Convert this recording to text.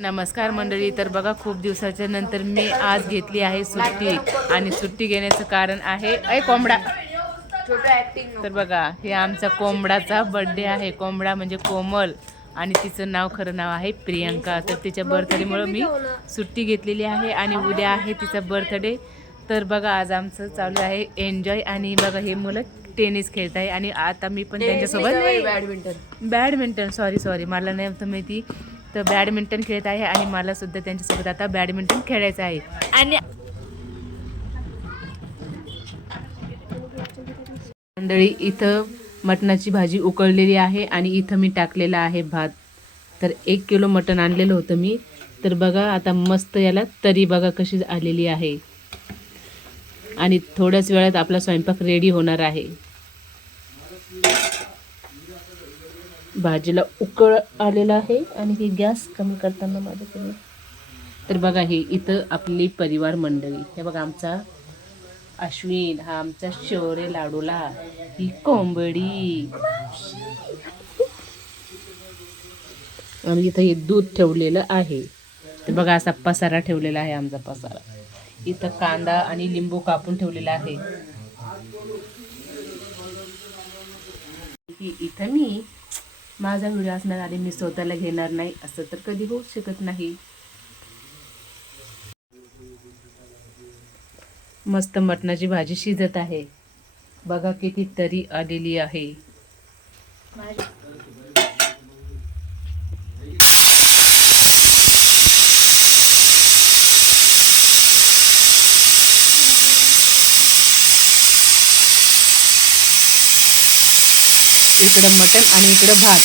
नमस्कार मंडळी. तर बघा, खूप दिवसाच्या नंतर मी आज घेतली आहे सुट्टी. आणि सुट्टी घेण्याचं कारण आहे कोंबडा. तर बघा, हे आमचा कोंबडाचा बर्थडे आहे. कोंबडा म्हणजे कोमल आणि तिचं नाव, खरं नाव आहे प्रियंका. तर तिच्या बर्थडेमुळे मी सुट्टी घेतलेली आहे आणि उद्या आहे तिचा बर्थडे. तर बघा, आज आमचं चालू आहे एन्जॉय. आणि बघा, हे मुलं टेनिस खेळत आहे आणि आता मी पण त्यांच्यासोबत बॅडमिंटन सॉरी मला नाही तर माहिती. तर बॅडमिंटन खेळत आहे आणि मला सुद्धा त्यांच्यासोबत आता बॅडमिंटन खेळायचं आहे. आणि मंडळी, इथं मटणाची भाजी उकळलेली आहे आणि इथं मी टाकलेला आहे भात. तर 1 किलो मटण आणलेलं होतं मी. तर बघा, आता मस्त याला तरी बघा कशी आलेली आहे. आणि थोड्याच वेळात आपला स्वयंपाक रेडी होणार आहे. भाजीला उकळ आलेला आहे आणि हे गॅस कमी करताना माझ्याकडे. तर बघा, हे इथं आपली परिवार मंडळी. हे बघा, आमचा अश्विन, हा आमचा शौर्य लाडूला, ही कोंबडी. आणि इथं हे दूध ठेवलेलं आहे. तर बघा, असा पसारा ठेवलेला आहे आमचा पसारा. इथं कांदा आणि लिंबू कापून ठेवलेला आहे. इथं मी माझा व्हिडिओ असणार आणि मी स्वतःला घेणार नाही असं तर कधी होऊ शकत नाही. मस्त मटणाची भाजी शिजत आहे. बघा किती तरी आलेली आहे. इकडं मटण आणि इकडं भात.